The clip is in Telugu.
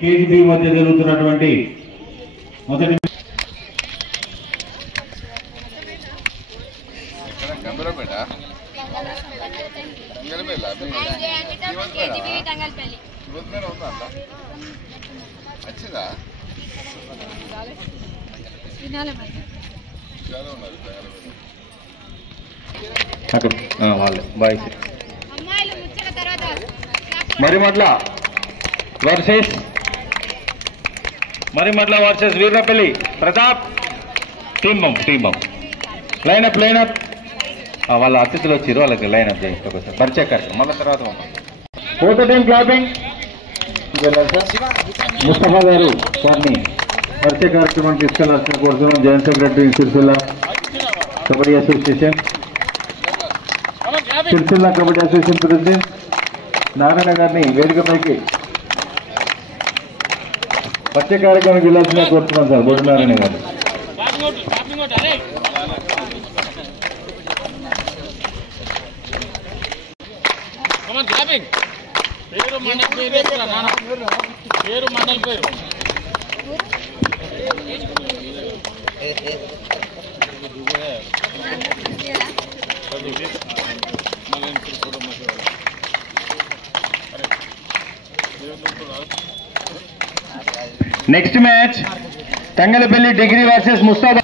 కేజీబీ మధ్య జరుగుతున్నటువంటి మొదటి Marimatla versus Veernapalli Pratap team lineup వాళ్ళ అతిథులు వచ్చారు, వాళ్ళకి లైనప్ చేయండి ఒకసారి పరిచయ కార్యక్రమం మళ్ళీ తర్వాత ఫోటో టీం క్లాపింగ్. ముస్తఫా గారు వారిని పరిచయ కార్యక్రమం తీసుకెళ్లాల్సిన కోరుతున్నాం. Joint secretary Sircilla kabaddi association, Sircilla kabaddi association president Narayana గారిని వేదికపైకి పరిచయ కార్యక్రమానికి వెళ్ళాల్సిన కోరుతున్నాం సార్. బొడ్డు నారాయణ గారు next match Thangallapalli degree versus ముస్తాబా.